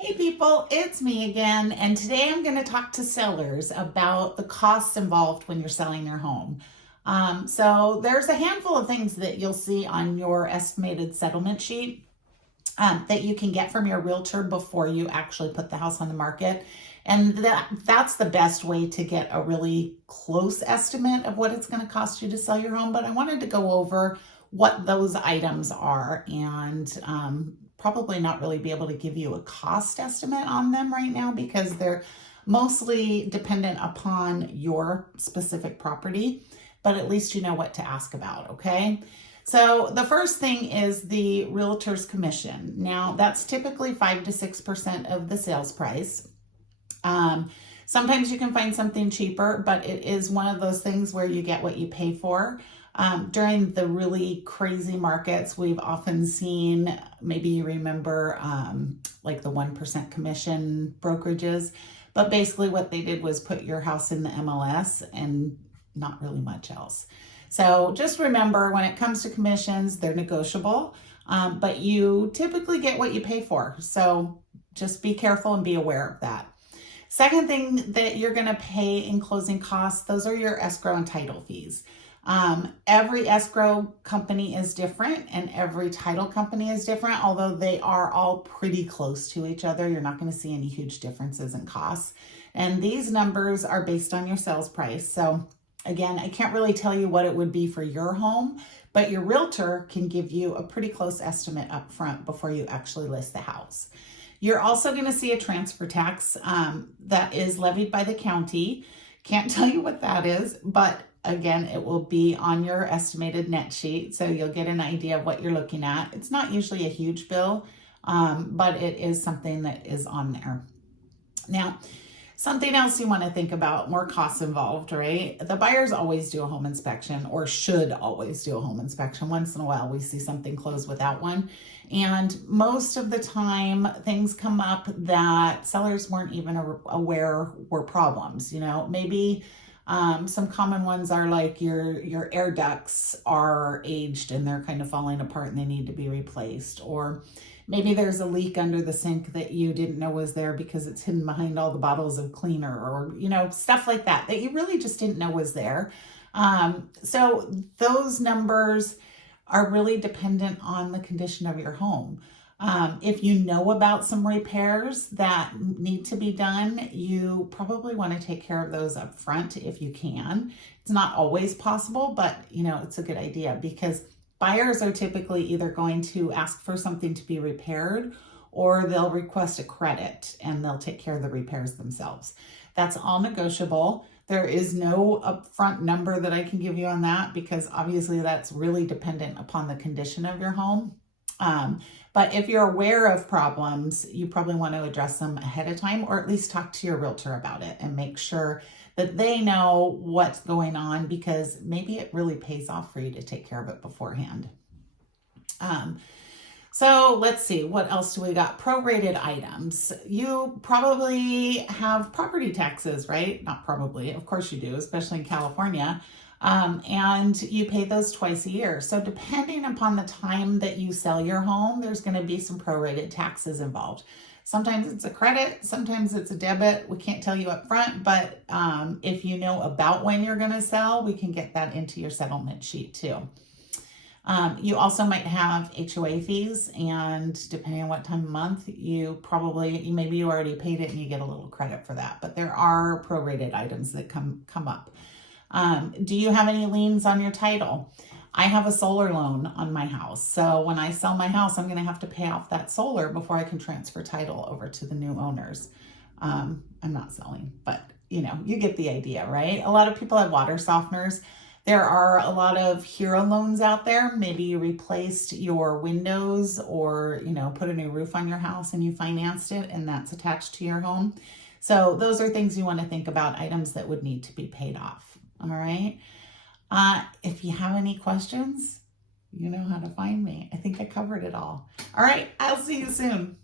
Hey people, it's me again, and today I'm going to talk to sellers about the costs involved when you're selling your home. So there's a handful of things that you'll see on your estimated settlement sheet that you can get from your realtor before you actually put the house on the market. And that's the best way to get a really close estimate of what it's going to cost you to sell your home. But I wanted to go over what those items are and probably not really be able to give you a cost estimate on them right now because they're mostly dependent upon your specific property, but at least you know what to ask about, okay? So the first thing is the realtor's commission. Now that's typically 5 to 6% of the sales price. Sometimes you can find something cheaper, but it is one of those things where you get what you pay for. During the really crazy markets, we've often seen, maybe you remember, like the 1% commission brokerages, but basically what they did was put your house in the MLS and not really much else. So just remember, when it comes to commissions, they're negotiable, but you typically get what you pay for. So just be careful and be aware of that. Second thing that you're going to pay in closing costs, those are your escrow and title fees. Every escrow company is different and every title company is different, although they are all pretty close to each other. You're not going to see any huge differences in costs. And these numbers are based on your sales price. So again, I can't really tell you what it would be for your home, but your realtor can give you a pretty close estimate up front before you actually list the house. You're also going to see a transfer tax that is levied by the county. Can't tell you what that is, but again, it will be on your estimated net sheet, so you'll get an idea of what you're looking at. It's not usually a huge bill, but it is something that is on there. Now, something else you want to think about, more costs involved, right? The buyers always do a home inspection, or should always do a home inspection. Once in a while, we see something close without one. And most of the time, things come up that sellers weren't even aware were problems. You know, maybe some common ones are like your air ducts are aged and they're kind of falling apart and they need to be replaced. Or maybe there's a leak under the sink that you didn't know was there because it's hidden behind all the bottles of cleaner, or, you know, stuff like that you really just didn't know was there. So those numbers are really dependent on the condition of your home. If you know about some repairs that need to be done, you probably want to take care of those up front if you can. It's not always possible, but you know, it's a good idea because buyers are typically either going to ask for something to be repaired or they'll request a credit and they'll take care of the repairs themselves. That's all negotiable. There is no upfront number that I can give you on that because obviously that's really dependent upon the condition of your home. But if you're aware of problems, you probably want to address them ahead of time, or at least talk to your realtor about it and make sure that they know what's going on, because maybe it really pays off for you to take care of it beforehand. So let's see, what else do we got? Prorated items. You probably have property taxes, right? Not probably, of course you do, especially in California. And you pay those twice a year. So depending upon the time that you sell your home, there's going to be some prorated taxes involved. Sometimes it's a credit, sometimes it's a debit. We can't tell you up front, but if you know about when you're going to sell, we can get that into your settlement sheet too. You also might have HOA fees, and depending on what time of month, maybe you already paid it and you get a little credit for that. But there are prorated items that come up. Do you have any liens on your title? I have a solar loan on my house. So when I sell my house, I'm going to have to pay off that solar before I can transfer title over to the new owners. I'm not selling, but you know, you get the idea, right? A lot of people have water softeners. There are a lot of hero loans out there. Maybe you replaced your windows or, you know, put a new roof on your house and you financed it and that's attached to your home. So those are things you want to think about, items that would need to be paid off. All right. If you have any questions, you know how to find me. I think I covered it all. All right. I'll see you soon.